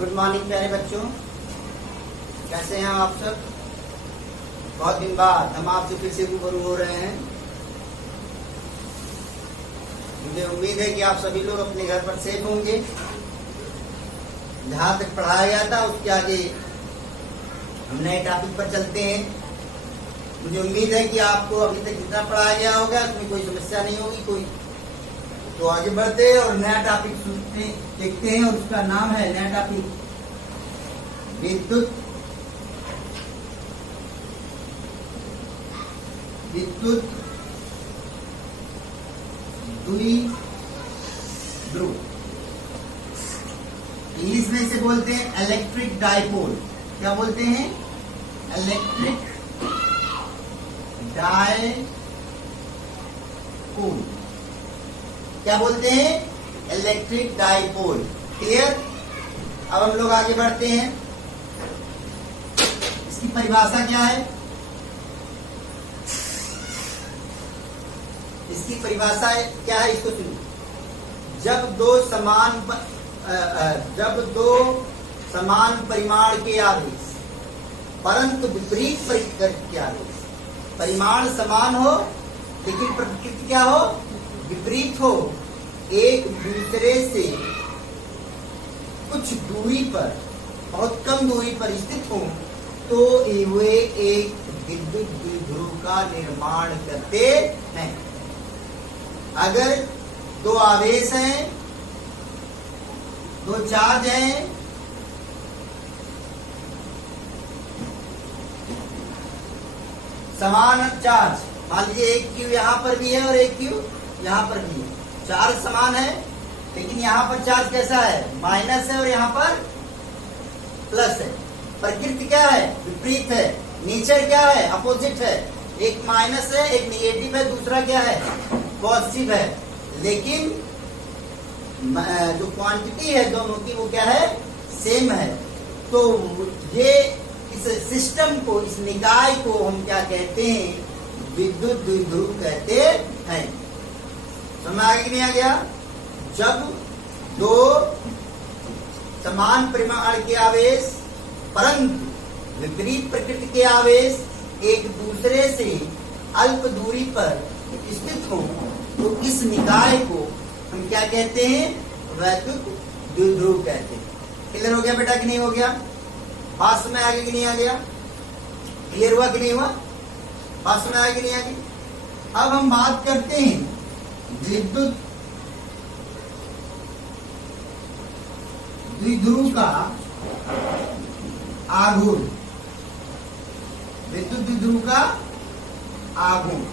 Good morning प्यारे बच्चों, कैसे हैं आप सब। बहुत दिन बाद हम आपसे फिर से रूबरू हो रहे हैं। मुझे उम्मीद है कि आप सभी लोग अपने घर पर सेफ होंगे। जहां तक पढ़ाया गया था उसके आगे हम नए टॉपिक पर चलते हैं। मुझे उम्मीद है कि आपको अभी तक जितना पढ़ाया गया होगा उसमें कोई समस्या नहीं होगी कोई। तो आगे बढ़ते हैं और नया टॉपिक देखते हैं और उसका नाम है नया टॉपिक विद्युत द्विध्रुव। इंग्लिश में इसे बोलते हैं इलेक्ट्रिक डाइपोल। क्या बोलते हैं? Electric dipole. क्या बोलते हैं? Electric dipole. क्लियर? अब हम लोग आगे बढ़ते हैं। इसकी परिभाषा क्या है? इसकी परिभाषा क्या है इसको सुनिए। जब समान परिमाण के आवेश परंतु विपरीत प्रकृति के आवेश, परिमाण समान हो लेकिन प्रकृति क्या हो? विपरीत हो, एक दूसरे से कुछ दूरी पर, बहुत कम दूरी पर स्थित हो, तो वे एक विद्युत द्विध्रुव का निर्माण करते हैं। अगर दो आवेश हैं, दो चार्ज हैं, समान चार्ज, मान लीजिए एक क्यू यहाँ पर भी है और एक क्यू यहाँ पर भी है, चार्ज समान है लेकिन यहाँ पर चार्ज कैसा है? माइनस है और यहाँ पर प्लस है। प्रकृति क्या है? विपरीत है। नेचर क्या है? अपोजिट है। एक माइनस है, एक निगेटिव है, दूसरा क्या है? पॉजिटिव है। लेकिन जो क्वांटिटी है दोनों की वो क्या है? सेम है। तो ये इस सिस्टम को, इस निकाय को हम क्या कहते हैं? विद्युत द्विध्रुव कहते हैं। समझ आ गया? नहीं आ गया? जब दो समान परिमाण के आवेश परंतु विपरीत प्रकृति के आवेश एक दूसरे से अल्प दूरी पर स्थित हो, तो इस निकाय को हम क्या कहते हैं? वैद्युत द्विध्रुव कहते हैं। क्लियर हो गया बेटा कि नहीं हो गया? बात समझ आ गई कि नहीं आ गया? क्लियर हुआ कि नहीं हुआ? बात समझ आ गई कि नहीं आ गई? अब हम बात करते हैं विद्युत द्विध्रुव का आघूर्ण। विद्युत द्विध्रुव का आघूर्ण,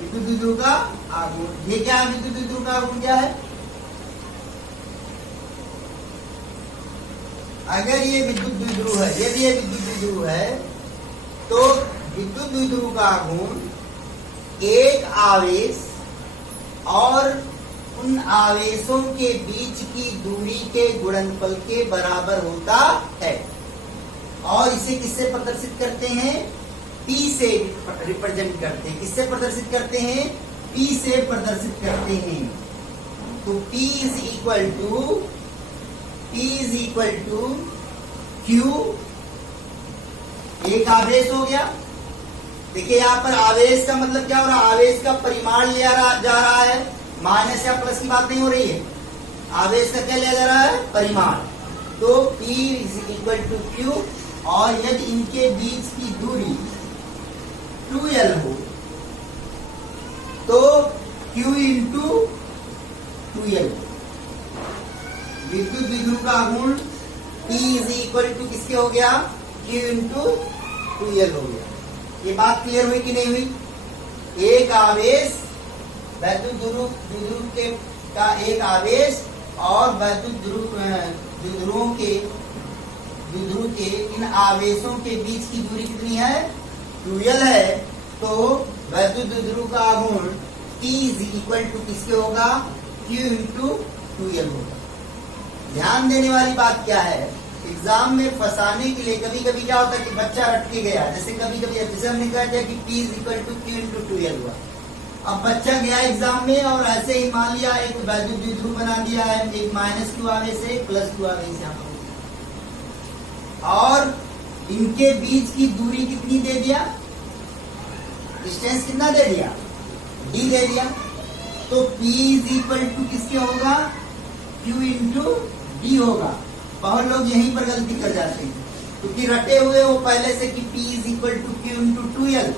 विद्युत द्विध्रुव का आघूर्ण। ये क्या है? विद्युत द्विध्रुव का आघूर्ण क्या है? अगर ये विद्युत द्विध्रुव है, यदि ये विद्युत द्विध्रुव है, तो विद्युत द्विध्रुव का आघूर्ण एक आवेश और उन आवेशों के बीच की दूरी के गुणनफल के बराबर होता है। और इसे किससे प्रदर्शित करते हैं? P से रिप्रेजेंट करते हैं। किससे प्रदर्शित करते हैं? P से प्रदर्शित करते हैं। तो P is equal to Q। एक आवेश हो गया। देखिए यहाँ पर आवेश का मतलब क्या हो रहा है? आवेश का परिमाण लिया जा रहा है। माइनस या प्लस की बात नहीं हो रही है। आवेश का क्या लिया जा रहा है? परिमाण। तो P is equal to Q, और यदि इनके बीच की दूरी 2L हो तो Q इंटू 2L। विद्युत द्विध्रुव का आघूर्ण P इज इक्वल टू किसके हो गया? Q इंटू 2L हो गया। ये बात क्लियर हुई कि नहीं हुई? एक आवेश, वैद्युत द्विध्रुव का एक आवेश और वैद्युत द्विध्रुव के इन आवेशों के बीच की दूरी कितनी है? 2L है। तो वैद्युत द्विध्रुव का आघूर्ण P इज इक्वल टू किसके होगा? Q इंटू 2L होगा। ध्यान देने वाली बात क्या है? एग्जाम में फंसाने के लिए कभी कभी क्या होता है कि बच्चा रट के गया। जैसे कभी कभी जैसे हमने कहा था कि P is equal to Q into 2L हुआ, अब बच्चा गया एग्जाम में और ऐसे ही मान लिया एक वैद्युत द्विध्रुव बना दिया है, एक माइनस क्यू आवेश है, प्लस क्यू आवेश यहाँ पर, और इनके बीच की दूरी कितनी दे दिया, डिस्टेंस कितना दे दिया, डी दे दिया। तो P इज इक्वल टू किसके होगा, Q इंटू डी होगा। बहुत लोग यहीं पर गलती कर जाते हैं, क्योंकि रटे हुए वो पहले से कि P is equal to Q into 2L,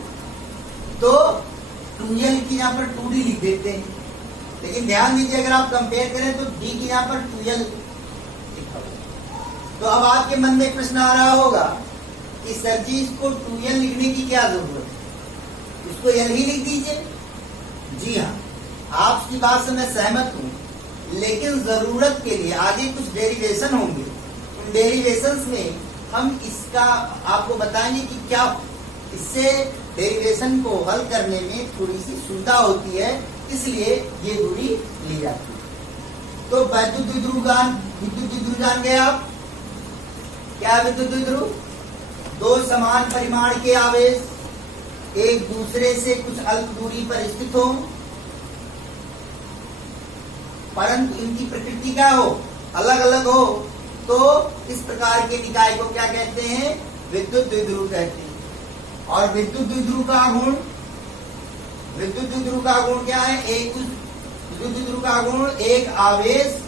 तो 2L की यहाँ पर 2D लिख देते हैं। लेकिन ध्यान दीजिए, अगर आप कंपेयर करें तो D की यहाँ पर 2L लिखा हुआ। तो अब आपके मन में प्रश्न आ रहा होगा कि सर जी इसको 2L लिखने की क्या जरूरत है, इसको L ही लिख दीजिए। जी हाँ, आपकी बात से मैं सहमत हूं, लेकिन जरूरत के लिए आगे कुछ डेरिवेशन होंगे, उन डेरिवेशंस में हम इसका आपको बताएंगे कि क्या इससे डेरिवेशन को हल करने में थोड़ी सी सुविधा होती है, इसलिए ये दूरी ली जाती है। तो विद्युत द्विध्रुव जान गए आप, क्या है विद्युत द्विध्रुव, दो समान परिमाण के आवेश एक दूसरे से कुछ अल्प दूरी पर स्थित हो, परंतु इनकी प्रकृति क्या हो, अलग अलग हो, तो इस प्रकार के निकाय को क्या कहते हैं, विद्युत द्विध्रुव कहते हैं। और विद्युत द्विध्रुव का गुण, विद्युत द्विध्रुव का गुण क्या है, एक विद्युत द्विध्रुव का गुण एक आवेश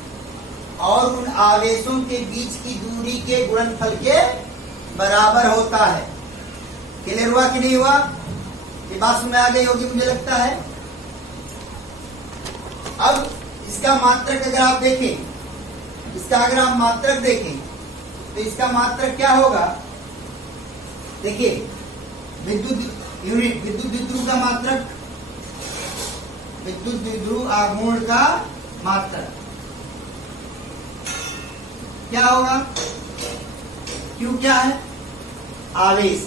और उन आवेशों के बीच की दूरी के गुणनफल के बराबर होता है। क्लियर हुआ कि नहीं हुआ, ये बात समझ आ गई होगी मुझे लगता है। अब इसका मात्रक अगर आप देखें, इसका अगर आप मात्रक देखें तो इसका मात्रक क्या होगा, देखिए विद्युत यूनिट, विद्युत द्विध्रुव का मात्रक, विद्युत द्विध्रुव आघूर्ण का मात्रक क्या होगा, क्यू क्या है, आवेश,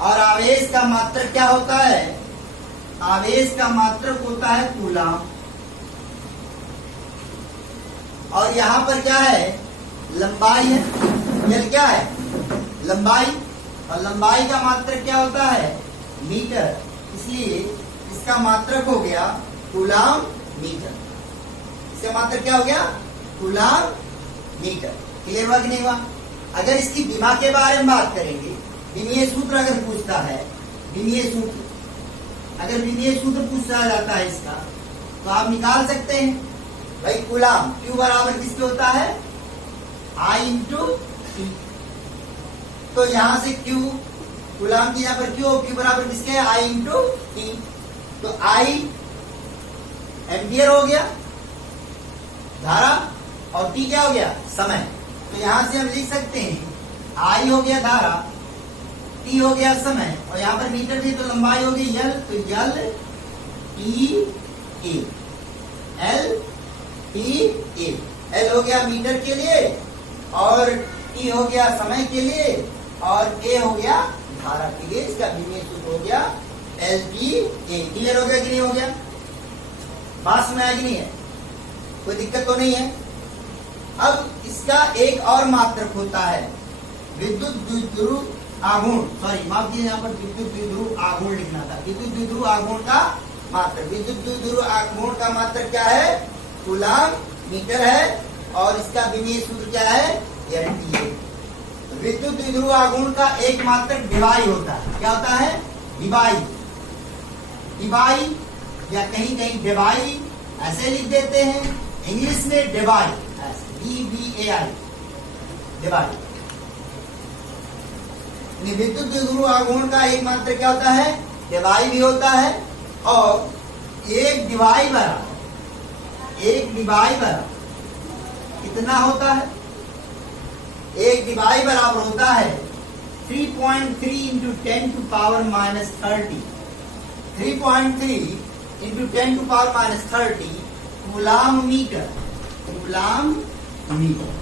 और आवेश का मात्रक क्या होता है, आवेश का मात्रक होता है कूलाम। और यहां पर क्या है, लंबाई है, L क्या है, लंबाई, और लंबाई का मात्रक क्या होता है, मीटर, इसलिए इसका मात्रक हो गया कूलाम मीटर। इसका मात्रक क्या हो गया, कूलाम मीटर। क्लियर हुआ कि नहीं हुआ। अगर इसकी विमा के बारे में बात करेंगे, विमीय सूत्र अगर पूछता है, विमीय सूत्र, अगर विमीय सूत्र पूछा जाता है इसका, तो आप निकाल सकते हैं भाई, कूलाम Q बराबर किसके होता है, I इंटू T। तो यहां से Q, कूलाम की यहाँ पर Q बराबर किसके है, I इंटू T। तो I एम्पियर हो गया धारा, और T क्या हो गया, समय। तो यहां से हम लिख सकते हैं I हो गया धारा, T हो गया समय, और यहाँ पर मीटर भी, तो लंबाई हो गई L, तो L T A, L T A, L हो गया मीटर के लिए, और T हो गया समय के लिए, और A हो गया धारा के लिए। इसका विमीय सूत्र हो गया LTA। क्लियर हो गया कि नहीं हो गया, बात में आया कि नहीं है, कोई दिक्कत तो नहीं है। अब इसका एक और मात्रक होता है विद्युत द्विध्रुव आघूर्ण, सॉरी माफ कीजिए, यहाँ पर विद्युत द्विध्रुव आघूर्ण लिखना था, विद्युत द्विध्रुव आघूर्ण का मात्रक। विद्युत द्विध्रुव आघूर्ण का मात्रक क्या है, कूलाम मीटर है, और इसका विमीय सूत्र क्या है, LTA। विद्युत द्विध्रुव आघूर्ण का एक मात्रक डिवाई होता है, क्या होता है, डिवाई, डिवाई या कहीं कहीं डिवाई ऐसे लिख देते हैं, इंग्लिश में डिवाई, DVAI, डिवाई। विद्युत द्विध्रुव आघूर्ण का एक मात्रक क्या होता है, डिवाई भी होता है, और एक डिवाई बराबर, एक डिवाई बराबर कितना होता है, एक डिवाई बराबर होता है 3.3 into 10 to power minus 30, 3.3 into 10 to power minus 30 coulomb metre, coulomb metre.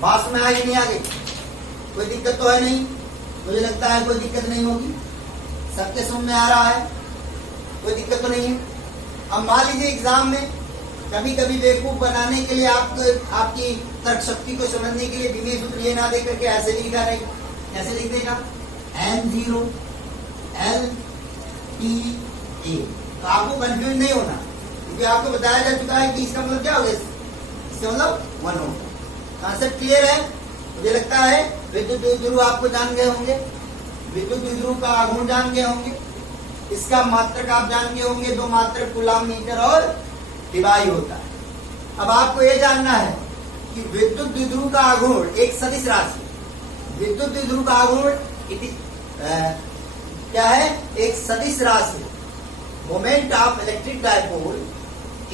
बात में आगे नहीं, आगे कोई दिक्कत तो है नहीं, मुझे लगता है कोई दिक्कत नहीं होगी, सबके समझ में आ रहा है, कोई दिक्कत तो नहीं है। अब मान लीजिए एग्जाम में कभी कभी बेवकूफ बनाने के लिए, आपकी तर्क शक्ति को समझने के लिए विमीय सूत्र ये ना दे करके ऐसे भी लिखा रहेगा, कैसे लिख देगा, N0 LPA। तो आपको कंफ्यूज नहीं होना, क्योंकि आपको बताया जा चुका है कि इसका मतलब क्या होगा, इसका मतलब 1 होगा। कॉन्सेप्ट क्लियर है? मुझे लगता है विद्युत द्विध्रुव आपको जान गए होंगे, विद्युत द्विध्रुव का आघूर्ण जान गए होंगे, इसका मात्रक आप जान गए होंगे, 2 मात्रक कूलम मीटर और डिवाई होता है। अब आपको ये जानना है कि विद्युत द्विध्रुव का आघूर्ण एक सदिश राशि, विद्युत द्विध्रुव का आघूर्ण क्या है, एक सदिश राशि। Moment of electric dipole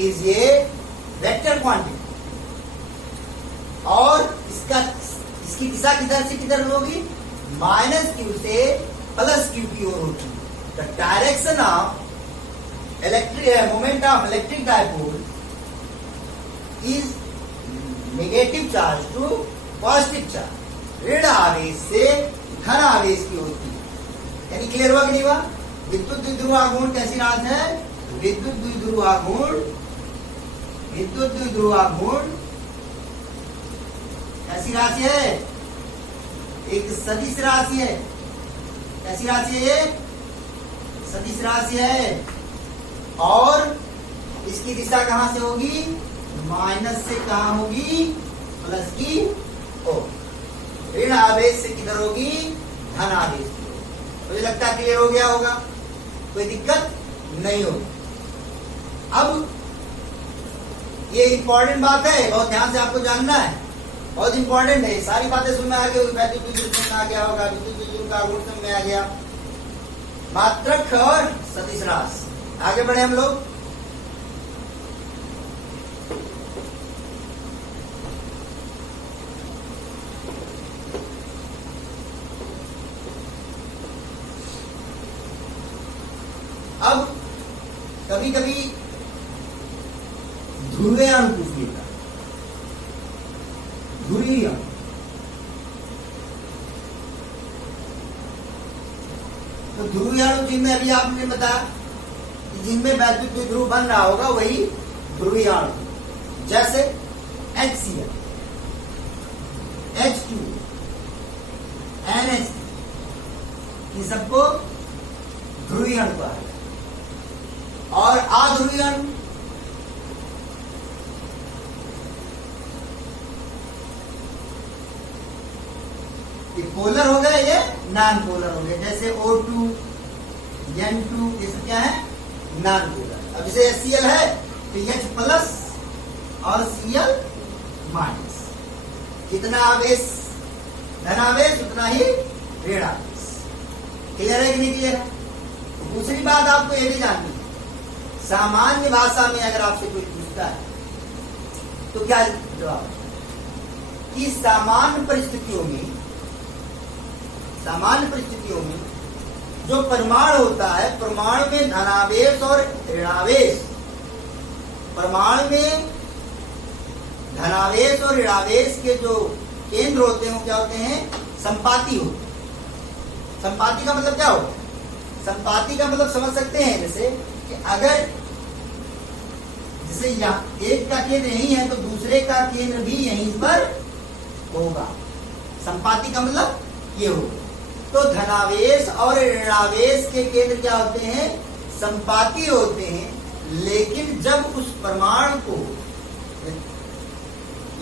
is a vector quantity, और इसकी दिशा किधर से किधर होगी, -q से +q की ओर होगी। The direction of electric moment of electric dipole is negative charge to positive charge, ऋण आवेश से धन आवेश की होती है। यानी क्लियर हुआ कि नहीं हुआ? विद्युत द्विध्रुव आघूर्ण कैसी राशि है, विद्युत द्विध्रुव आघूर्ण कैसी राशि है, एक सदिश राशि है। कैसी राशि है ये, सदिश राशि है, और इसकी दिशा कहां से होगी, माइनस से कहां होगी, प्लस की ओर, ऋण आवेश से किधर होगी, धन आवेश की ओर। मुझे लगता है क्लियर हो गया होगा, कोई दिक्कत नहीं होगी। अब ये इंपॉर्टेंट बात है, बहुत ध्यान से आपको जानना है, बहुत इंपॉर्टेंट है। सारी बातें समझ में आ गई, वैद्युत द्विध्रुव समझ में आ गया होगा, विद्युत द्विध्रुव का आघूर्ण समझ में आ गया, मात्रक और सदिश राशि। आगे बढ़े हम लोग। अब कभी कभी ध्रुवीय अणु पूछ लेता, ध्रुवीय अणु, तो ध्रुवीय अणु जिनमें अभी आपने बताया जिनमें वैद्युत द्विध्रुव बन रहा होगा वही ध्रुवीय अणु, जैसे HCl, H2, NH, इन सबको ध्रुवीय अणु कहा है। और अध्रुवीय अणु, ये पोलर हो गए, ये नॉन पोलर हो गए, जैसे O2, N2, ये सब क्या है, नॉन पोलर। अब जैसे HCl है तो H प्लस और Cl माइनस, जितना आवेश धन आवेश उतना ही ऋण आवेश। क्लियर है कि नहीं क्लियर है? दूसरी बात आपको ये भी जाननी है, सामान्य भाषा में अगर आपसे कोई पूछता है तो क्या जवाब है कि सामान्य परिस्थितियों में जो परमाणु होता है, परमाणु में धनावेश और ऋणावेश, परमाणु में धनावेश और ऋणावेश के जो केंद्र होते हैं वो क्या होते हैं, संपाती होते हैं। संपाती का मतलब क्या होता है, संपाती का मतलब समझ सकते हैं जैसे कि अगर जैसे यहाँ एक का केंद्र यही है तो दूसरे का केंद्र भी यहीं पर होगा। संपाती का मतलब ये होगा। तो धनावेश और ऋणावेश के केंद्र क्या होते हैं, संपाती होते हैं। लेकिन जब उस परमाणु को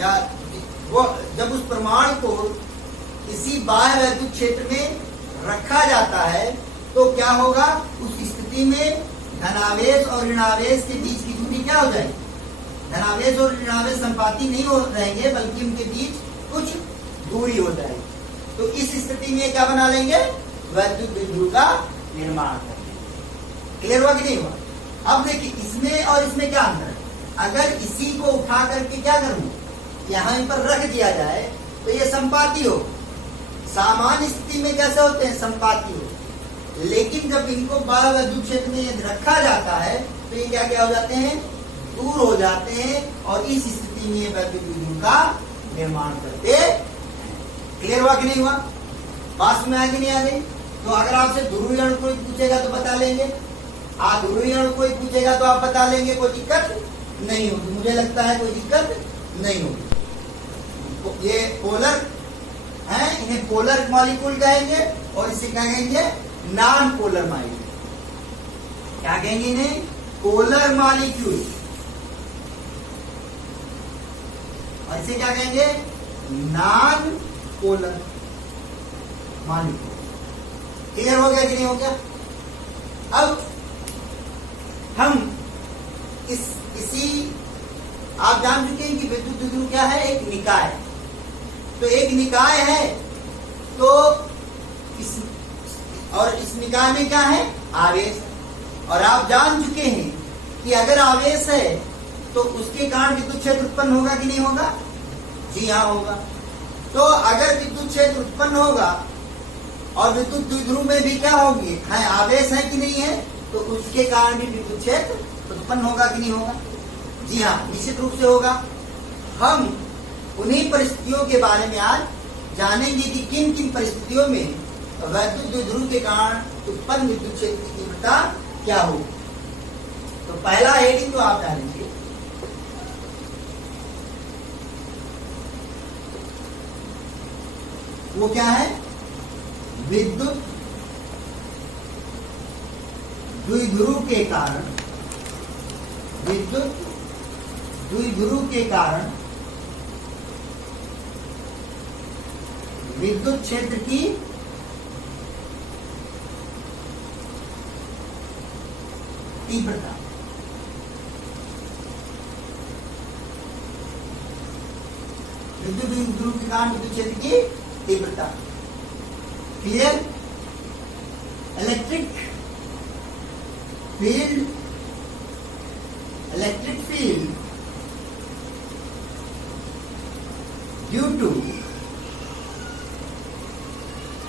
या वो जब उस परमाणु को किसी बाह्य वैद्युत क्षेत्र में रखा जाता है तो क्या होगा, उस स्थिति में धनावेश और ऋणावेश के बीच की दूरी क्या हो जाएगी, धनावेश और ऋणावेश संपाती नहीं हो रहेंगे बल्कि उनके बीच कुछ दूरी हो जाएगी। तो इस स्थिति में क्या बना लेंगे, वैद्युत द्विध्रुव का निर्माण करेंगे। क्लियर हुआ कि नहीं हुआ? अब देखिए इसमें और इसमें क्या अंतर है। अगर इसी को उठा करके क्या करूं, यहां पर रख दिया जाए तो ये संपाती हो। सामान्य स्थिति में कैसे होते हैं, संपाती हो। लेकिन जब इनको बाह्य वैद्युत क्षेत्र में रखा जाता है तो ये क्या क्या हो जाते हैं, दूर हो जाते हैं और इस स्थिति में ये वैद्युत द्विध्रुव का निर्माण करते हैं। क्लियर हुआ कि नहीं हुआ? बात में आ गई नहीं आ गई? तो अगर आपसे ध्रुवीय अणु कोई पूछेगा तो बता लेंगे, ध्रुवीय अणु कोई पूछेगा तो आप बता लेंगे, कोई दिक्कत नहीं होगी। मुझे लगता है कोई दिक्कत नहीं होगी। ये पोलर है, इन्हें पोलर मॉलिक्यूल कहेंगे और इसे क्या कहेंगे, नॉन पोलर मॉलिक्यूल। क्या कहेंगे इन्हें? Polar molecule. और इसे क्या कहेंगे? Non polar molecule. क्लियर हो गया कि नहीं हो गया? अब हम इसी आप जान चुके हैं कि विद्युत द्विध्रुव क्या है? एक निकाय। तो एक निकाय है, तो इस निकाय में क्या है? आवेश। और आप जान चुके हैं कि अगर आवेश है तो उसके कारण विद्युत क्षेत्र उत्पन्न होगा कि नहीं होगा? जी हाँ, होगा। तो अगर विद्युत क्षेत्र उत्पन्न होगा और विद्युत द्विध्रुव में भी क्या होगी? है आवेश है कि नहीं है? तो उसके कारण भी विद्युत क्षेत्र उत्पन्न होगा कि नहीं होगा? जी हाँ, निश्चित रूप से होगा। हम उन्हीं परिस्थितियों के बारे में आज जानेंगे कि किन किन परिस्थितियों में विद्युत द्विध्रुव के कारण उत्पन्न विद्युत क्षेत्र की तीव्रता क्या होगी। तो पहला हेडिंग जो आप डालेंगे वो क्या है? विद्युत द्विध्रुव के कारण, विद्युत द्विध्रुव के कारण विद्युत क्षेत्र की तीव्रता। विद्युत द्विध्रुव के कारण विद्युत क्षेत्र की तीव्रता। Clear? Electric field due to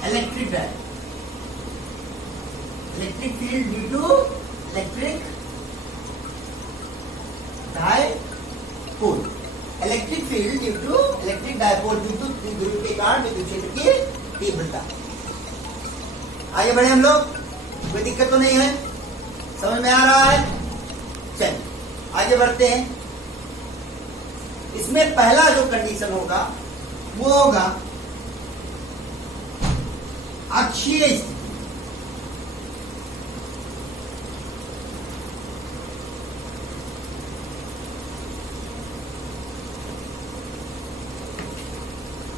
electric field due to electric dipole. Electric field due to electric dipole, विद्युत द्विध्रुव के कारण विद्युत क्षेत्र की तीव्रता। आगे बढ़े हम लोग, कोई दिक्कत तो नहीं है? समझ में आ रहा है? चलिए आगे बढ़ते हैं। इसमें पहला जो कंडीशन होगा वो होगा अक्षीय स्थिति।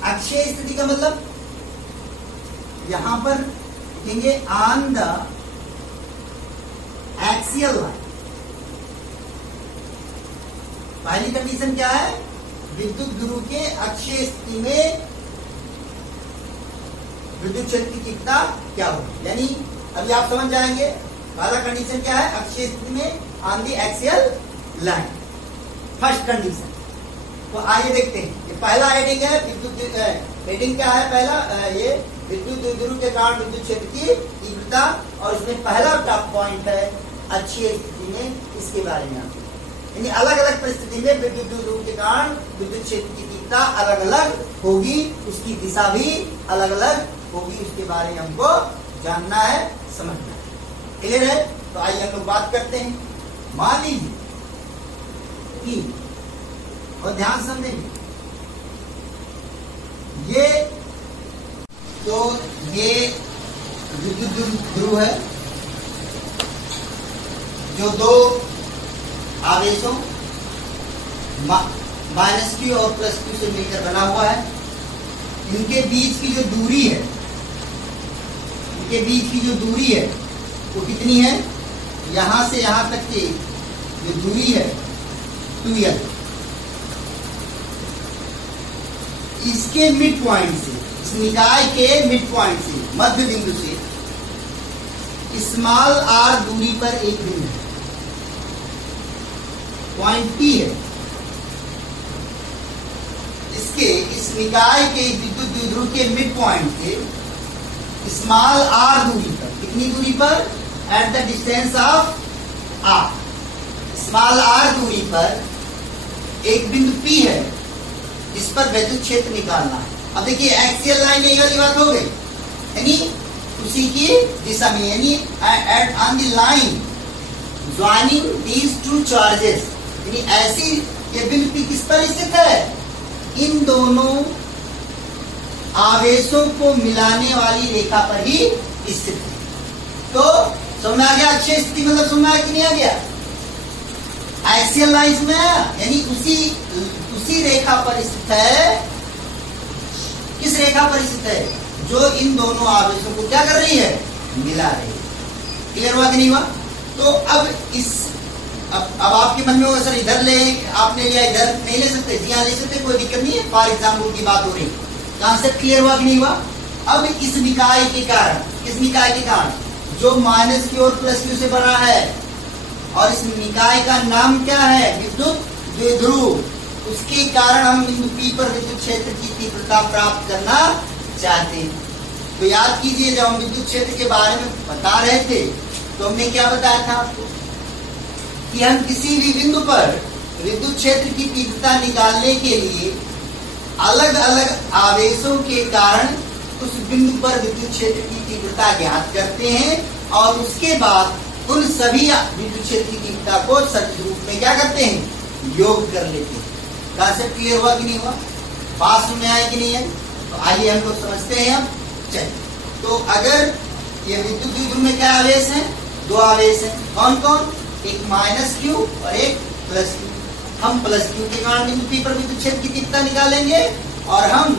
अक्षीय स्थिति का मतलब यहां पर लिखेंगे ऑन द एक्सियल लाइन। पहली कंडीशन क्या है? विद्युत ध्रुव के अक्षीय स्थिति में विद्युत क्षेत्र की तीव्रता क्या होगी। यानी अभी आप समझ जाएंगे पहला कंडीशन क्या है? अक्षीय स्थिति में on the axial line, first condition. तो आइए देखते हैं। ये पहला हेडिंग है, विद्युत हेडिंग क्या है? पहला ये विद्युत द्विध्रुव के कारण विद्युत क्षेत्र की तीव्रता, और इसमें पहला टॉप पॉइंट है अक्षीय स्थिति में, इसके बारे में आपको यानी अलग अलग परिस्थिति में विद्युत द्विध्रुव के कारण विद्युत क्षेत्र की तीव्रता अलग अलग होगी, उसकी दिशा भी अलग अलग होगी, उसके बारे में हमको जानना है, समझना है। क्लियर है? तो आइए हम लोग बात करते हैं। मान लीजिए कि, और ध्यान समझेंगे, ये विद्युत ध्रुव है जो दो आवेशों -q और +q से मिलकर बना हुआ है। इनके बीच की जो दूरी है, वो कितनी है? यहां से यहां तक की जो दूरी है 2l। इसके मिड पॉइंट से, इस निकाय के मिड पॉइंट से, मध्य बिंदु से स्मॉल r दूरी पर एक बिंदु है, पॉइंट P है। इस निकाय के विद्युत द्विध्रुव के मिड पॉइंट से स्मॉल r दूरी पर, कितनी दूरी पर? At the distance of r, small r दूरी पर एक बिंदु P है, इस पर विद्युत क्षेत्र निकालना है। अब देखिए एक्सियल लाइन यही वाली बात हो गई, यानी उसी की दिशा में, यानी at on the line joining these two charges, यानी ऐसी ये बिंदु P किस पर स्थित है? इन दोनों आवेशों को मिलाने वाली रेखा पर ही स्थित है। तो समझ में आ गया? अक्षीय स्थिति मतलब समझ में आ कि नहीं आ गया? एक्सियल लाइंस में यानी उसी रेखा पर स्थित है। किस रेखा पर स्थित है? जो इन दोनों आवेशों को क्या कर रही है? मिला रही है। क्लियर हुआ कि नहीं हुआ? तो अब आपके मन में होगा सर इधर ले, आपने लिया इधर नहीं ले सकते? जी हाँ ले सकते, कोई दिक्कत नहीं है। फॉर एग्जाम्पल की बात हो रही, कॉन्सेप्ट क्लियर हुआ कि नहीं हुआ? अब इस निकाय के कारण, इस निकाय के कारण जो माइनस की और प्लस क्यू से बना है, और इस निकाय का नाम क्या है? विद्युत द्विध्रुव। उसके कारण हम बिंदु P पर विद्युत क्षेत्र की तीव्रता प्राप्त करना चाहते हैं। तो याद कीजिए, जब हम विद्युत क्षेत्र के बारे में बता रहे थे तो हमने क्या बताया था आपको कि हम किसी भी बिंदु पर विद्युत क्षेत्र की तीव्रता निकालने के लिए अलग अलग आवेशों के कारण उस बिंदु पर विद्युत क्षेत्र की तीव्रता ज्ञात करते हैं, और उसके बाद उन सभी विद्युत क्षेत्र की तीव्रता को सदिश रूप में क्या करते हैं? योग कर लेते हैं। कॉन्सेप्ट क्लियर हुआ कि नहीं हुआ? बात में आया कि नहीं है? तो आइए हम लोग समझते हैं। अब चलिए, तो अगर ये विद्युत द्विध्रुव में क्या आवेश है? दो आवेश है। कौन कौन? एक माइनस क्यू और एक प्लस क्यू। हम प्लस क्यू के कारण बिंदु P पर विद्युत क्षेत्र की तीव्रता निकालेंगे, और हम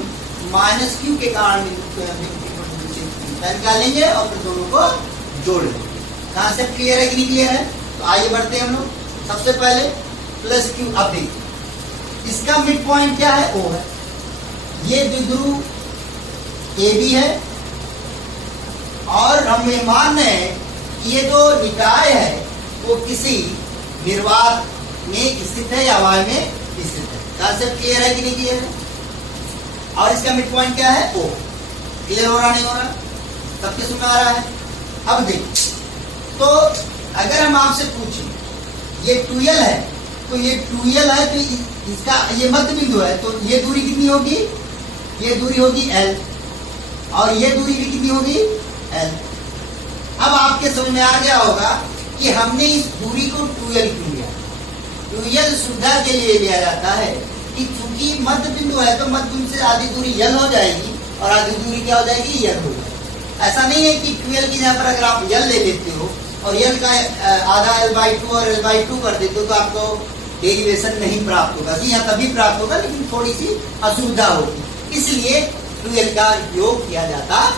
माइनस क्यू के कारण बिंदु P पर विद्युत क्षेत्र की तीव्रता निकालेंगे, और फिर दोनों को जोड़ लेंगे। कॉन्सेप्ट क्लियर है कि नहीं क्लियर है? तो आइए बढ़ते हैं हम लोग। सबसे पहले प्लस क्यू। अब देखिए इसका मिड पॉइंट क्या है? O है। ये द्विध्रुव AB है, और हम ये मान रहे हैं कि ये जो निकाय है वो किसी निर्वात में स्थित है या वाय में स्थित है। कॉन्सेप्ट क्लियर है कि नहीं क्लियर है? और इसका मिड पॉइंट क्या है? O। क्लियर हो रहा नहीं हो रहा? सबके सुन आ रहा है? अब देखिए, तो अगर हम आपसे पूछें ये 2l है, तो ये 2l है, तो इसका ये मध्य बिंदु है, तो ये दूरी कितनी होगी? ये दूरी होगी l, और ये दूरी भी कितनी होगी? l। अब आपके समझ में आ गया होगा कि हमने इस दूरी को 2l क्यों लिया। 2l सुविधा के लिए लिया जाता है कि चूंकि मध्य बिंदु है तो मध्य बिंदु से आधी दूरी l हो जाएगी, और आधी दूरी क्या हो जाएगी? l हो जाएगी। ऐसा नहीं है कि 2l की जगह पर अगर आप l ले लेते हो और l का आधा l/2 और l/2 कर देते हो तो आपको डेरिवेशन नहीं प्राप्त होगा। जी हाँ, तभी प्राप्त होगा, लेकिन थोड़ी सी असुविधा होगी, इसलिए 2l का उपयोग किया जाता है।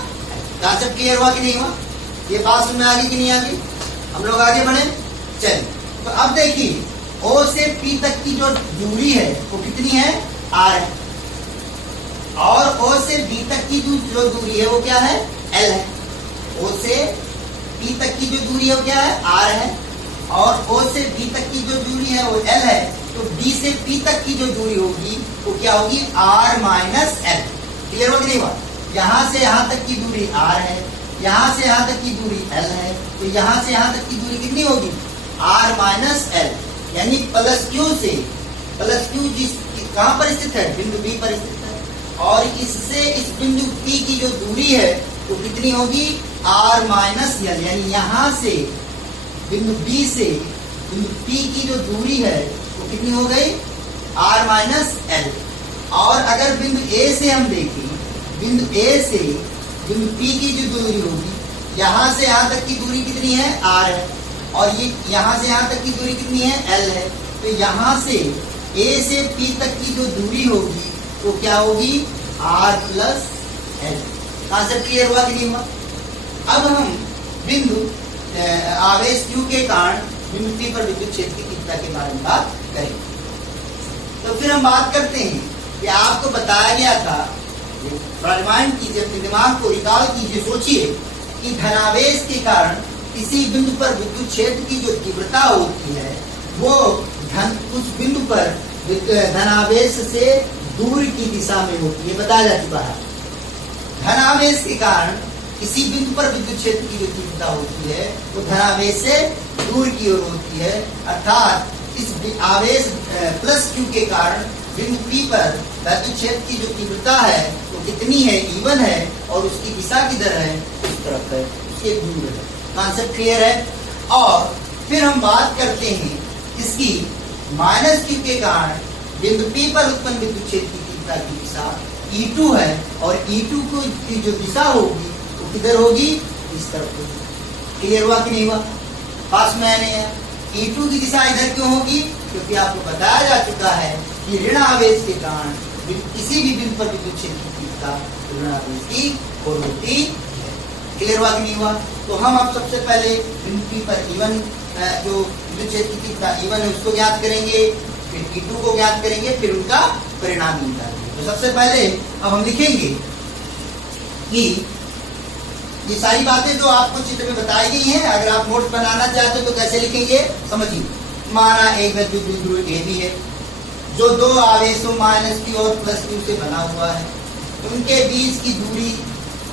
कॉन्सेप्ट क्लियर हुआ कि नहीं हुआ? ये बात में आ गई कि नहीं आ गई? हम लोग आगे बढ़े। चलिए, तो अब देखिए O से P तक की जो दूरी है वो कितनी है? R है, और O से B तक की जो दूरी है वो क्या है? L है। O से P तक की जो दूरी है वो क्या है? R है, और O से B तक की जो दूरी है वो L है। तो B से P तक की जो दूरी होगी वो क्या होगी? R minus L। क्लियर हो कि नहीं हुआ? यहाँ से यहाँ तक की दूरी R है, यहाँ से यहाँ तक की दूरी L है, तो यहाँ से यहाँ तक की दूरी कितनी होगी? R माइनस L, यानी प्लस क्यू से, प्लस क्यू जिस कहाँ पर स्थित है? बिंदु B पर स्थित है, और इससे इस बिंदु P की जो दूरी है वो कितनी होगी? R माइनस L, यानी यहाँ से बिंदु B से बिंदु P की जो दूरी है वो कितनी हो गई? R minus L। और अगर बिंदु A से हम देखें, बिंदु A से बिंदु P की जो दूरी होगी, यहाँ से यहाँ तक की दूरी कितनी है? R है, और ये यहाँ से यहाँ तक की दूरी कितनी है? L है। तो यहाँ से A से P तक की जो दूरी होगी वो क्या होगी? R plus L। Concept clear हुआ कि नहीं हुआ? अब हम बिंदु आवेश Q के कारण बिंदु P पर विद्युत क्षेत्र की तीव्रता के बारे में बात करेंगे। तो फिर हम बात करते हैं कि आपको बताया गया था, रिमाइंड कीजिए, अपने दिमाग को रिकॉल कीजिए, सोचिए कि धनावेश के कारण किसी बिंदु पर विद्युत क्षेत्र की जो तीव्रता होती है वो उस बिंदु पर धनावेश से दूर की दिशा में होती है। बताया जा चुका है, धनावेश के कारण किसी बिंदु पर विद्युत क्षेत्र की जो तीव्रता होती है वो धनावेश से दूर की ओर होती है। अर्थात इस आवेश प्लस क्यू के कारण बिंदु P पर विद्युत क्षेत्र की जो तीव्रता है वो कितनी है? E1 है, और उसकी दिशा किधर है? उस तरफ है, उसके दूर है। कॉन्सेप्ट क्लियर है? और फिर हम बात करते हैं इसकी माइनस क्यू के कारण बिंदु P पर उत्पन्न विद्युत क्षेत्र की तीव्रता की दिशा E2 है, और E2 की जो दिशा होगी वो किधर होगी? इस तरफ होगी। क्लियर हुआ कि नहीं हुआ? पास में नहीं है। E2 की दिशा इधर क्यों होगी? क्योंकि आपको बताया जा चुका है कि ऋण आवेश के कारण किसी भी बिंदु पर विद्युत क्षेत्र की तीव्रता ऋण आवेश की ओर होती है। क्लियर हुआ कि नहीं हुआ? तो हम अब सबसे पहले बिंदु P पर E1 जो विद्युत क्षेत्र की तीव्रता E1 है उसको ज्ञात करेंगे, फिर E2 को ज्ञात करेंगे, फिर उनका परिणाम निकालेंगे। तो सबसे पहले अब हम लिखेंगे कि ये सारी बातें जो आपको चित्र में बताई गई हैं, अगर आप नोट्स बनाना चाहते हो तो कैसे लिखेंगे समझिए। माना एक विद्युत बिंदु ए भी है जो दो आवेशों -q और +q से बना हुआ है, उनके बीच की दूरी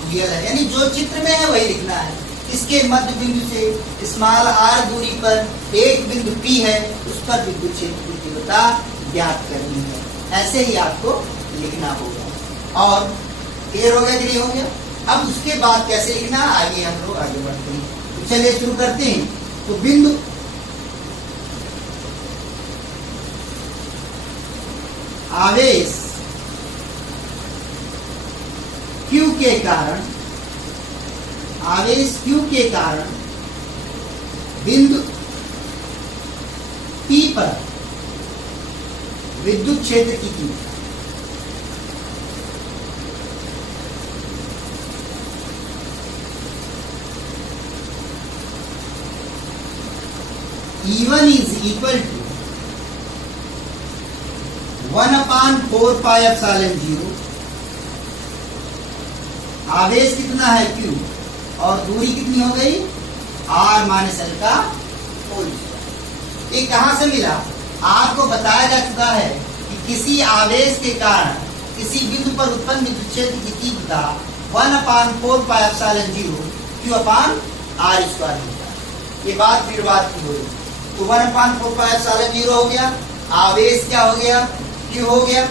dl है, यानी जो चित्र में है वही लिखना है। इसके मध्य बिंदु से स्मॉल r दूरी पर एक बिंदु P है, उस पर विद्युत क्षेत्र की तीव्रता ज्ञात करनी है। ऐसे ही आपको लिखना होगा। और क्लियर हो गया कि नहीं हो गया? अब उसके बाद कैसे लिखना, आइए हम लोग आगे बढ़ते हैं। तो चलिए शुरू करते हैं। तो बिंदु आवेश Q के कारण, आवेश Q के कारण बिंदु P पर विद्युत क्षेत्र की तीव्रता E1 is equal to 1/4 pi epsilon 0। आवेश कितना है Q और दूरी कितनी हो गई r माइनस l का होल स्क्वायर। ये कहां से मिला? आपको बताया जा चुका है कि किसी आवेश के कारण किसी बिंदु पर उत्पन्न विद्युत क्षेत्र की तीव्रता 1/4 pi epsilon 0 Q अपान r स्क्वायर होता है। ये बात फिर बात की हो गई। तो 1/4 pi epsilon 0 हो गया, आवेश क्या हो गया Q हो गया,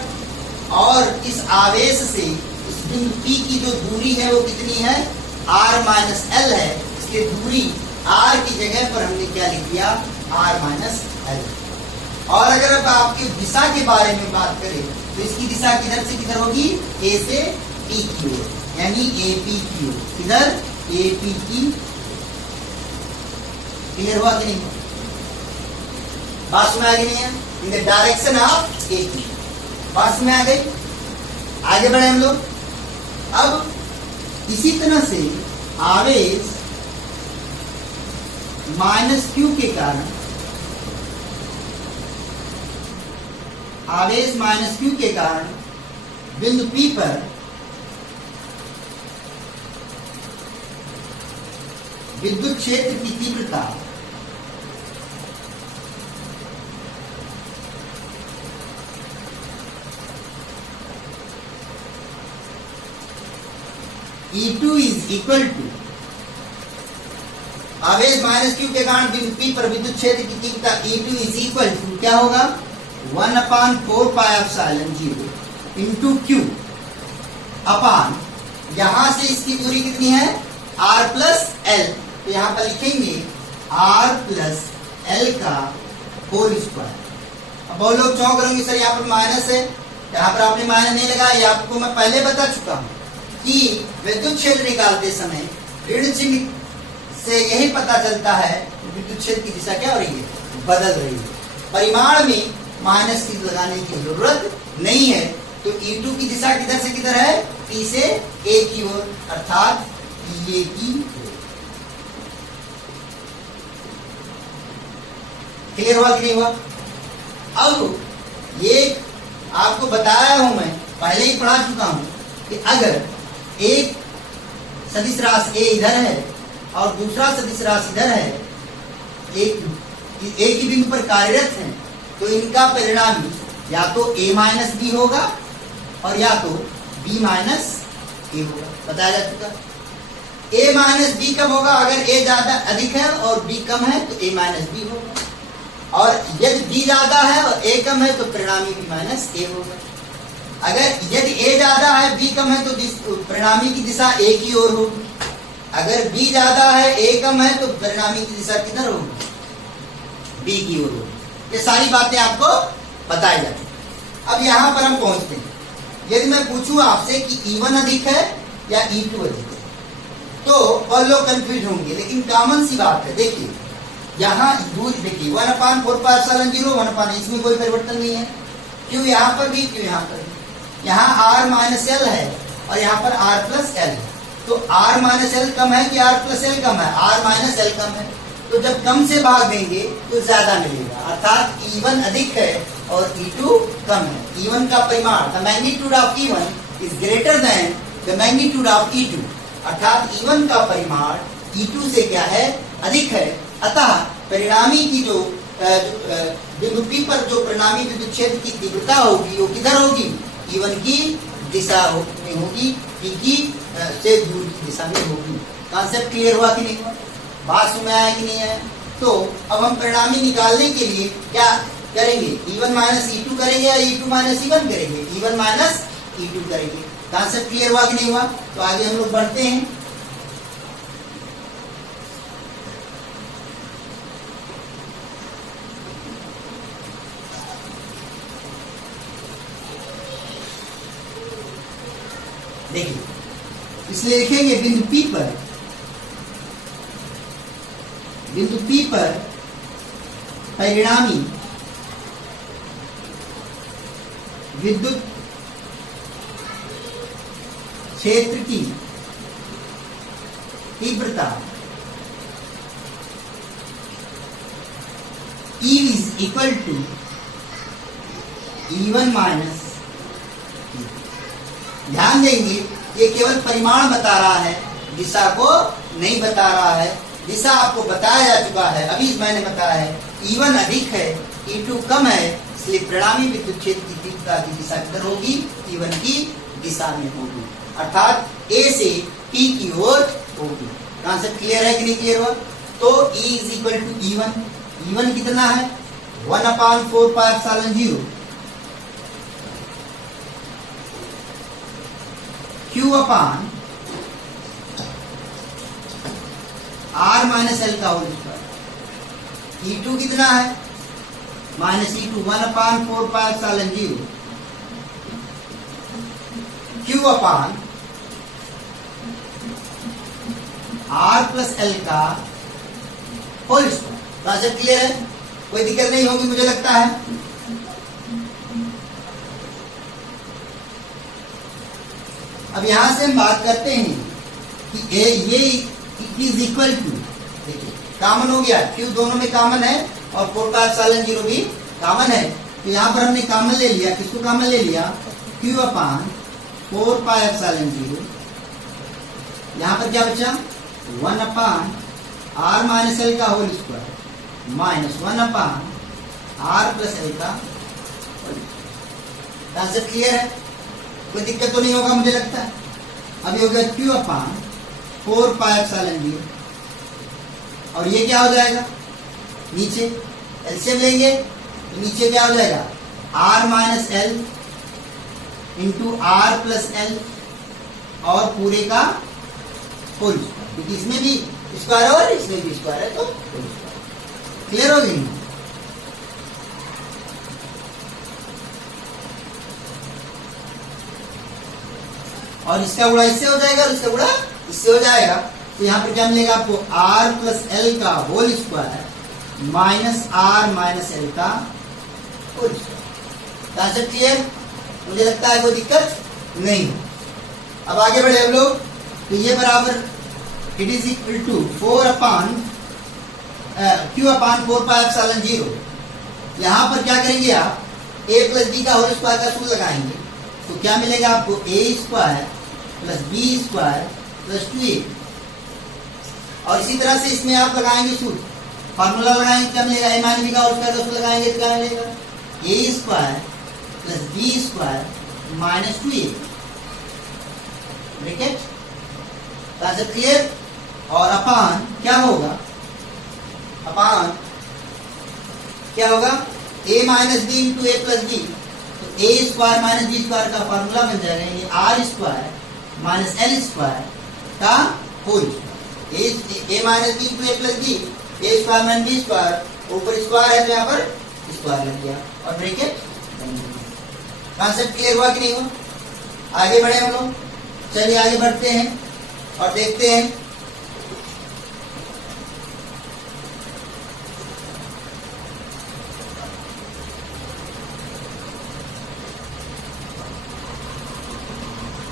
और इस आवेश से इस बिंदु P की जो दूरी है वो कितनी है r माइनस l है। इसलिए दूरी r की जगह पर हमने क्या लिख दिया r माइनस l। और अगर अब आपकी दिशा के बारे में बात करें तो इसकी दिशा किधर से किधर होगी? A से P की ओर, यानी AP की ओर। किधर? AP की। क्लियर हुआ कि नहीं? बात में आ गई नहीं है? In the direction of AP। बात में आ गई? आगे बढ़े हम लोग। अब इसी तरह से आवेश -q के कारण, आवेश -q के कारण बिंदु P पर विद्युत क्षेत्र की तीव्रता E2 is equal to, आवेश -q के कारण बिंदु P पर विद्युत क्षेत्र की तीव्रता E2 is equal to क्या होगा 1/4 pi epsilon 0 into Q अपान, यहां से इसकी दूरी कितनी है r प्लस l, तो यहां पर लिखेंगे r प्लस l का होल स्क्वायर। अब बहुत लोग चौंक रहे होंगे, सर यहाँ पर माइनस है, यहाँ पर आपने माइनस नहीं लगाया। ये आपको मैं पहले बता चुका हूं कि विद्युत क्षेत्र निकालते समय ऋण चिन्ह से यही पता चलता है विद्युत क्षेत्र की दिशा क्या हो रही है, बदल रही है। परिमाण में माइनस की लगाने की जरूरत नहीं है। तो E2 की दिशा किधर से किधर है? P से A की ओर, अर्थात ये की ओर। क्लियर हुआ कि नहीं हुआ? अब ये आपको बताया हूं, मैं पहले ही पढ़ा चुका हूं कि अगर एक सदिश राशि A इधर है और दूसरा सदिश राशि इधर है, एक ही बिंदु पर कार्यरत है, तो इनका परिणामी या तो A माइनस बी होगा और या तो B माइनस ए होगा। बताया जा चुका। A माइनस बी कब होगा? अगर A ज्यादा अधिक है और B कम है तो A माइनस बी होगा, और यदि B ज्यादा है और A कम है तो परिणामी B माइनस ए होगा। अगर यदि A ज्यादा है B कम है तो परिणामी की दिशा A की ओर होगी। अगर B ज्यादा है A कम है तो परिणामी की दिशा किधर होगी? B की ओर होगी। ये सारी बातें आपको बताई जाती है। अब यहां पर हम पहुंचते हैं। यदि मैं पूछूं आपसे कि E1 अधिक है या E2 अधिक है, तो और लोग कंफ्यूज होंगे, लेकिन कॉमन सी बात है। देखिए यहाँ दूर देखिए 1/4πε0 1/, इसमें कोई परिवर्तन नहीं है। क्यों यहाँ पर भी, क्यों यहाँ पर भी। यहाँ r माइनस एल है और यहाँ पर r प्लस एल है। तो r माइनस एल कम है कि r प्लस एल कम है? r माइनस एल कम है। तो जब कम से भाग देंगे तो ज्यादा मिलेगा, अर्थात E1 अधिक है और E2 कम है। E1 का परिमाण, the magnitude of E1 is greater than the magnitude of E2, अर्थात E1 का परिमाण E2 से क्या है? अधिक है। अतः परिणामी की जो बिंदु P पर जो परिणामी विद्युत क्षेत्र की तीव्रता होगी वो किधर होगी? E1 की दिशा में होगी, P की से दूर की दिशा में होगी। कॉन्सेप्ट क्लियर हुआ कि नहीं हुआ? बात समझ आया कि नहीं आया? तो अब हम परिणामी निकालने के लिए क्या करेंगे? E1 माइनस E2 करेंगे या E2 माइनस E1 करेंगे? E1 माइनस E2 करेंगे। कॉन्सेप्ट क्लियर हुआ कि नहीं हुआ? तो आगे हम लोग बढ़ते हैं। देखिए इसलिए लिखेंगे बिंदु P पर परिणामी विद्युत क्षेत्र की तीव्रता E is equal to E1 minus. ध्यान देंगे ये केवल परिमाण बता रहा है, दिशा को नहीं बता रहा है। दिशा आपको बताया जा चुका है, अभी मैंने बताया है। E1 अधिक है, E2 कम है, इसलिए परिणामी विद्युत क्षेत्र की तीव्रता की दिशा किधर होगी? E1 की दिशा में होगी, अर्थात A से P की ओर होगी। कॉन्सेप्ट क्लियर है कि नहीं क्लियर हुआ? तो E is equal to E1। E1 कितना है? 1/4πε0 Q अपान R माइनस एल का होल स्क्वायर। E2 कितना है? माइनस E2 1/4πε0 Q अपान R प्लस एल का होल स्क्वायर। कॉन्सेप्ट क्लियर है? कोई दिक्कत नहीं होगी मुझे लगता है। अब यहां से हम बात करते हैं कि ये इज इक्वल टू, देखिए कॉमन हो गया, Q दोनों में कॉमन है और 4πε0 भी कॉमन है। तो यहां पर हमने कॉमन ले लिया, किसको कॉमन ले लिया? Q upon 4πε0। यहां पर क्या बचा? 1/R माइनस एल का whole square minus 1/R plus L का होल। कॉन्सेप्ट क्लियर है? कोई दिक्कत तो नहीं होगा मुझे लगता है। अभी हो गया Q अपान 4πε0 और ये क्या हो जाएगा? नीचे एलसीएम लेंगे तो नीचे क्या हो जाएगा? R minus L into R plus L और पूरे का होल स्क्वायर, क्योंकि इसमें भी स्क्वायर है और इसमें भी स्क्वायर है, तो क्लियर हो गई। और इसका गुणा इससे हो जाएगा और इसका गुणा इससे हो जाएगा। तो यहाँ पर क्या मिलेगा आपको? R प्लस एल का whole square minus R minus L का होल स्क्वायर। Concept clear? मुझे लगता है कोई दिक्कत नहीं। अब आगे बढ़े हम लोग। तो ये बराबर it is equal to Q upon 4πε0। यहाँ पर क्या करेंगे आप? A प्लस B का होल स्क्वायर का सूत्र लगाएंगे तो क्या मिलेगा आपको? A square plus B square plus 2A। और इसी तरह से इसमें आप लगाएंगे सूत्र, फार्मूला लगाएंगे, क्या मिलेगा? A माइनस B का होल स्क्वायर का सूत्र लगाएंगे तो क्या मिलेगा? A square plus B square minus 2A। Bracket. Concept clear? और अपान क्या होगा? अपान क्या होगा? A minus B into A plus B. तो A square minus B square का फॉर्मूला बन जाएगा, ये R square minus L square का whole square. A minus B into A plus B, A square minus B square, ऊपर square है तो यहाँ पर स्क्वायर लग गया और ब्रैकेट। कॉन्सेप्ट क्लियर हुआ कि नहीं हुआ? आगे बढ़े हम लोग। चलिए आगे बढ़ते हैं और देखते हैं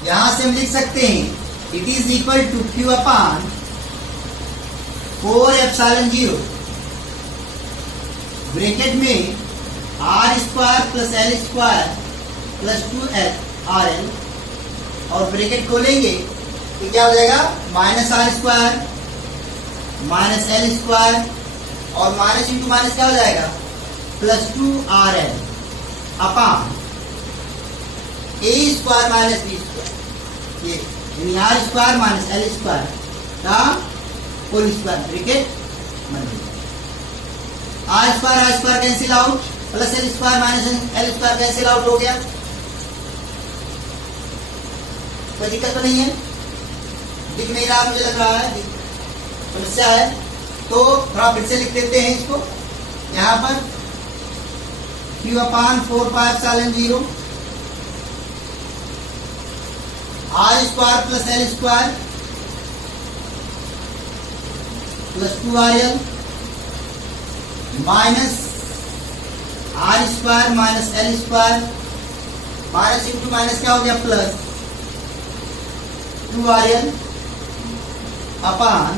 यहां से हम लिख सकते हैं it is equal to Q upon 4 epsilon 0 bracket में R square plus L square plus 2RL और ब्रैकेट खोलेंगे तो क्या हो जाएगा minus R square minus L square और माइनस इंटू माइनस क्या हो जाएगा plus 2RL upon A square minus B square, ये यानी R square minus L square का होल स्क्वायर ब्रैकेट बन गया। R square cancel out plus L square minus L square cancel out हो गया। कोई दिक्कत तो नहीं है, दिख नहीं रहा मुझे लग रहा है समस्या है तो थोड़ा फिर से लिख देते हैं इसको। यहां पर q upon 4 pi epsilon 0 R square plus L square plus 2RL minus R square minus L square minus into minus क्या हो गया plus 2RL upon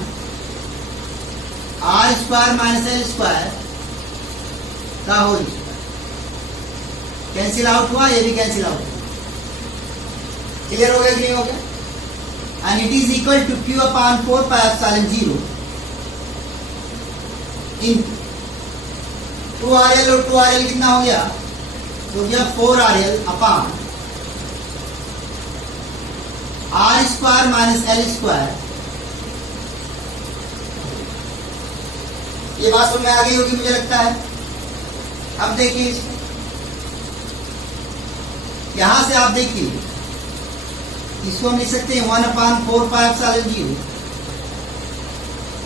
R square minus L square का होल स्क्वायर कैंसिल आउट हुआ, ये भी cancel out हुआ। Clear हो गया कि नहीं हो गया। And it is equal to Q upon 4 pi epsilon 0 in 2RL और 2RL कितना हो गया तो गया 4RL upon R square minus L square. ये बात समझ में आ गई होगी मुझे लगता है। अब देखिए इसको, यहां से आप देखिए इसको हम लिख सकते हैं 1 upon 4 pi epsilon 0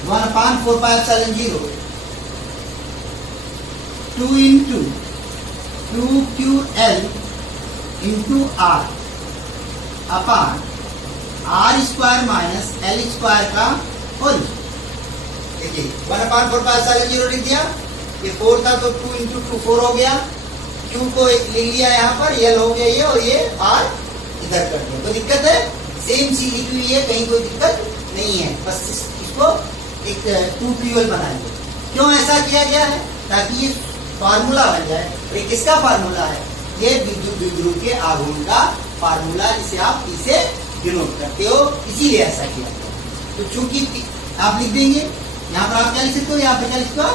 1 upon 4 pi epsilon 0 2 into 2QL into R upon R square minus L square का होल। देखिए 1 अपान 4 पाई एप्सिलॉन 0 लिख दिया, ये 4 था तो 2 इंटू 2 4 हो गया, Q को लिख लिया यहाँ पर, L हो गया ये और ये R इधर कर दिया। कोई दिक्कत है, सेम चीज लिखी हुई है, कहीं कोई दिक्कत नहीं है। बस इसको एक 2QL बनाएंगे। क्यों ऐसा किया गया है ताकि ये फार्मूला बन जाए। और ये किसका फार्मूला है, ये विद्युत द्विध्रुव के आघूर्ण का फार्मूला जिसे आप इसे डिनोट करते हो, इसीलिए ऐसा किया गया। तो चूंकि आप लिख देंगे यहाँ पर, आप क्या लिख सकते हो, यहाँ पर क्या लिखते हो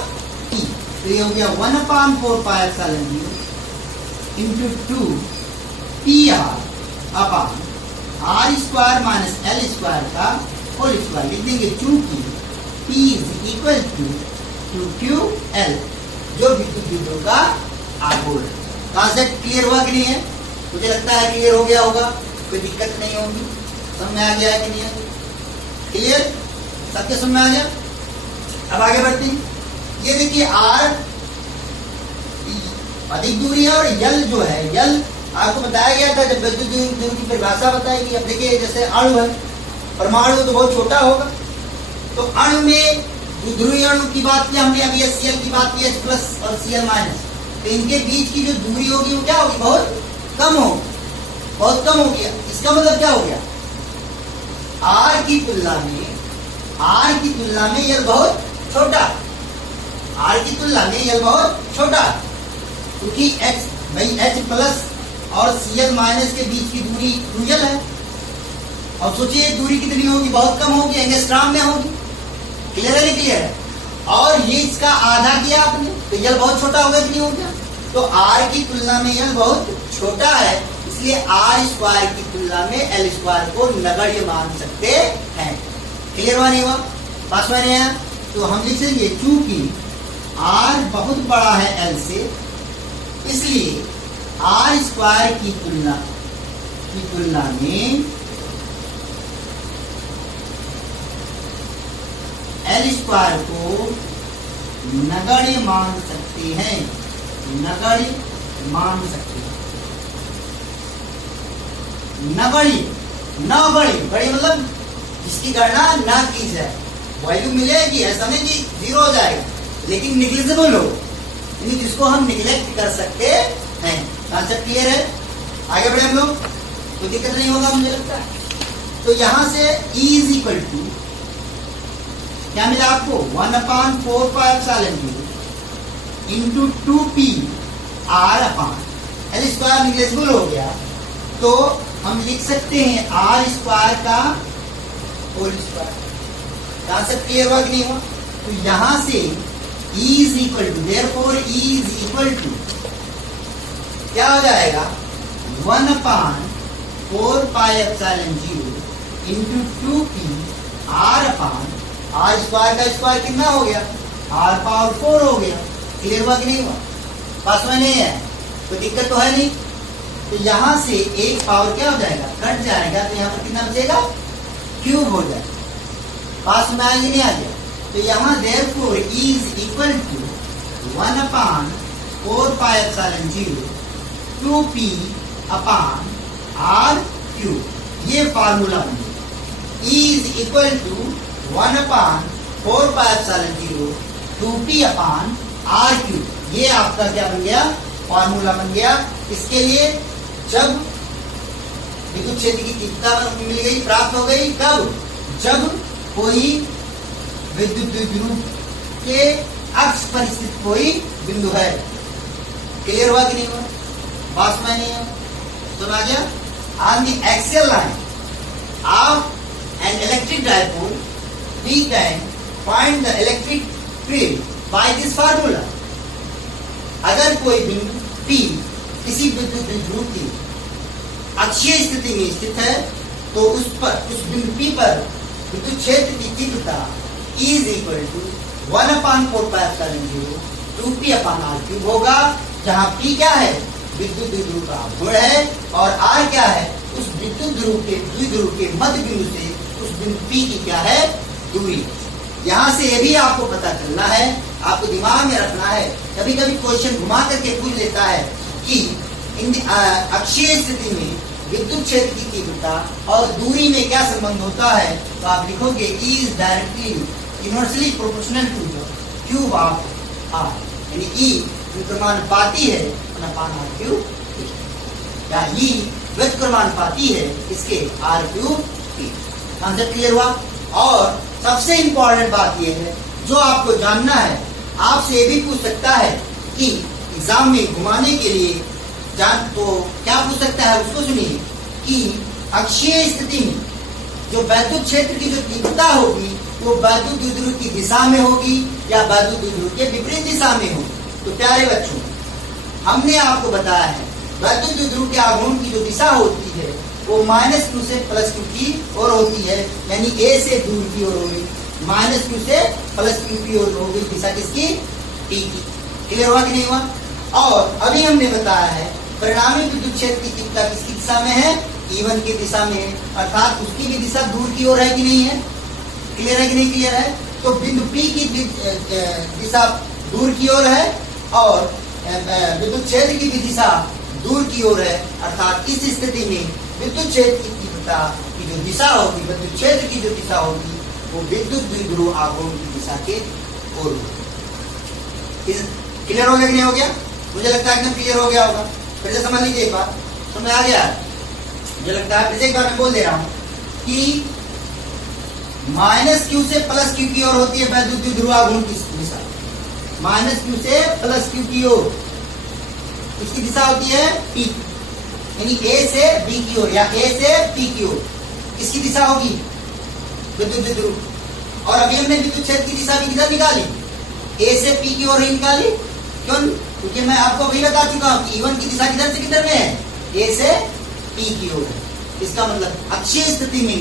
E, तो ये हो गया 1 upon 4 pi epsilon 0 into 2 PR upon R square minus L square का होल स्क्वायर लिख देंगे, चूंकि P is equal to 2QL जो विद्युत द्विध्रुव का आघूर्ण। कॉन्सेप्ट क्लियर हुआ कि नहीं है? मुझे लगता है क्लियर हो गया होगा, कोई दिक्कत नहीं होगी। समझ में आ गया है कि नहीं है? क्लियर, सबके समझ में आ गया। अब आगे बढ़ते हैं। ये देखिए R अधिक दूरी है और L जो है, L आपको बताया गया था जब विद्युत द्विध्रुव की परिभाषा बताएगी। अब देखिए जैसे अणु है, परमाणु तो बहुत छोटा होगा, तो अणु में द्विध्रुवीय अणु की बात की हमने, अभी Cl की बात की, H प्लस और Cl माइनस, तो इनके बीच की जो दूरी होगी वो क्या होगी, बहुत कम होगी, बहुत कम होगी। इसका मतलब क्या हो गया, R की तुलना में L बहुत छोटा, R की तुलना में L बहुत छोटा, क्योंकि H प्लस और Cl माइनस के बीच की दूरी 2L है। और सोचिए दूरी कितनी होगी, बहुत कम होगी, एंगस्ट्रॉम में होगी। क्लियर है नहीं क्लियर है? और ये इसका आधा किया आपने तो L बहुत छोटा होगा कि नहीं हो गया। तो R की तुलना में L बहुत छोटा है, इसलिए R स्क्वायर की तुलना में L स्क्वायर को नगण्य मान सकते हैं। क्लियर हुआ नहीं हुआ, पास हुआ नहीं है? तो हम लिखेंगे चूंकि R बहुत बड़ा है L से, इसलिए R स्क्वायर की तुलना में L स्क्वायर को नगण्य मान सकते हैं, नगण्य मान सकते हैं। नगण्य, न बड़ी मतलब जिसकी गणना न की जाए, वैल्यू मिलेगी, ऐसा नहीं कि 0 हो जाएगा, लेकिन निग्लिजिबल हो, यानी जिसको हम निग्लेक्ट कर सकते हैं। कॉन्सेप्ट क्लियर है? आगे बढ़े हम लोग। कोई दिक्कत नहीं होगा मुझे लगता है। तो यहां से E इज इक्वल टू क्या मिला आपको 1/4πε0 इंटू 2p r अपान एल स्क्वायर निग्लेजिबल हो गया, तो हम लिख सकते हैं आर स्क्वायर का होल स्क्वायर। यहां से क्लियर हुआ कि नहीं हुआ? तो यहां से E is equal to therefore E is equal to क्या हो जाएगा 1/4πε0 into 2p r upon R square का स्क्वायर कितना हो गया r पावर 4 हो गया। क्लियर हुआ कि नहीं हुआ? पास में नहीं है, कोई दिक्कत तो है नहीं। तो यहां से एक पावर क्या हो जाएगा कट जाएगा, तो यहां पर कितना बचेगा क्यूब हो जाएगा। पास में आएंगे नहीं आ गया? तो यहां therefore E is equal to 1/4πε0 2p upon r cube. ये फार्मूला बन गया। E is equal to 1/4πε0 2p upon r cube. ये आपका क्या बन गया फार्मूला बन गया। इसके लिए जब विद्युत क्षेत्र की तीव्रता मिल गई, प्राप्त हो गई, कब? जब कोई विद्युत द्विध्रुव के अक्ष पर स्थित कोई बिंदु है। क्लियर हुआ कि नहीं हुआ? पास में नहीं है, सुना गया? On the axial line of an electric dipole we can find the electric field by this formula. अगर कोई बिंदु P किसी विद्युत द्विध्रुव की अक्षीय स्थिति में स्थित है, तो उस बिंदु P पर विद्युत क्षेत्र की तीव्रता E is equal to 1/4πε0 2p upon r cube होगा, जहां P क्या है विद्युत द्विध्रुव का गुण है और R क्या है उस विद्युत द्विध्रुव के मध्य बिंदु से उस बिंदु P की क्या है दूरी। यहां से ये भी आपको पता चलना है, आपको दिमाग में रखना है। कभी कभी क्वेश्चन घुमा करके पूछ लेता है कि इन अक्षीय स्थिति में विद्युत क्षेत्र की तीव्रता और दूरी में क्या संबंध होता है, तो आप लिखोगे E is directly inversely proportional to the cube of R, यानी E व्युत्क्रमानुपाती है अपान R क्यूब, या E व्युत्क्रमानुपाती है इसके R क्यूब। कॉन्सेप्ट क्लियर हुआ? और सबसे इंपॉर्टेंट बात यह है जो आपको जानना है, आपसे ये भी पूछ सकता है कि एग्जाम में घुमाने के लिए तो क्या पूछ सकता है उसको सुनिए कि अक्षीय स्थिति में जो वैद्युत क्षेत्र की जो तीव्रता होगी वो वैद्युत द्विध्रुव की दिशा में होगी या वैद्युत द्विध्रुव के विपरीत दिशा में होगी। तो प्यारे बच्चों, हमने आपको बताया है वैद्युत द्विध्रुव के आघूर्ण की जो दिशा होती है वो -2 से +2 की ओर होती है, यानी A से दूर की ओर होगी। -2 से +2 की ओर होगी दिशा किसकी? P की। क्लियर हुआ कि नहीं हुआ? और अभी हमने बताया है परिणामी विद्युत क्षेत्र की तीव्रता किसकी दिशा में है? E1 की दिशा में है, अर्थात उसकी भी दिशा दूर की ओर है कि नहीं है? क्लियर है कि नहीं क्लियर है? तो बिंदु P की दिशा दूर की ओर है और विद्युत क्षेत्र की भी दिशा दूर की ओर है, अर्थात इस स्थिति में विद्युत क्षेत्र की तीव्रता की जो दिशा होगी, विद्युत क्षेत्र की जो दिशा होगी वो विद्युत द्विध्रुव आघूर्ण की दिशा के ओर होगी। क्लियर हो गया कि नहीं हो गया? मुझे लगता है एकदम क्लियर हो गया होगा। फिर से समझ लीजिए एक बात, समझ आ गया? मुझे लगता है फिर से एक बार मैं बोल दे रहा हूं कि -q से +q की ओर होती है वैद्युत द्विध्रुव आघूर्ण की दिशा। -q से +q की ओर इसकी दिशा होती है P, यानी A से B की ओर या A से P की ओर किसकी दिशा होगी? विद्युत द्विध्रुव। और अभी हमने विद्युत क्षेत्र की दिशा भी किधर निकाली? A से P की ओर ही निकाली। क्यों? क्योंकि मैं आपको अभी बता चुका हूं कि E1 की दिशा किधर से किधर में है? A से P की ओर है। इसका मतलब अक्षीय स्थिति में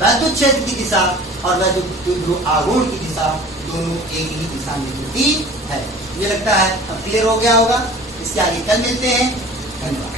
वैद्युत क्षेत्र की दिशा और वैद्युत द्विध्रुव आघूर्ण की दिशा दोनों एक ही दिशा में होती है। मुझे लगता है अब क्लियर हो गया होगा। इसके आगे कल मिलते हैं। धन्यवाद।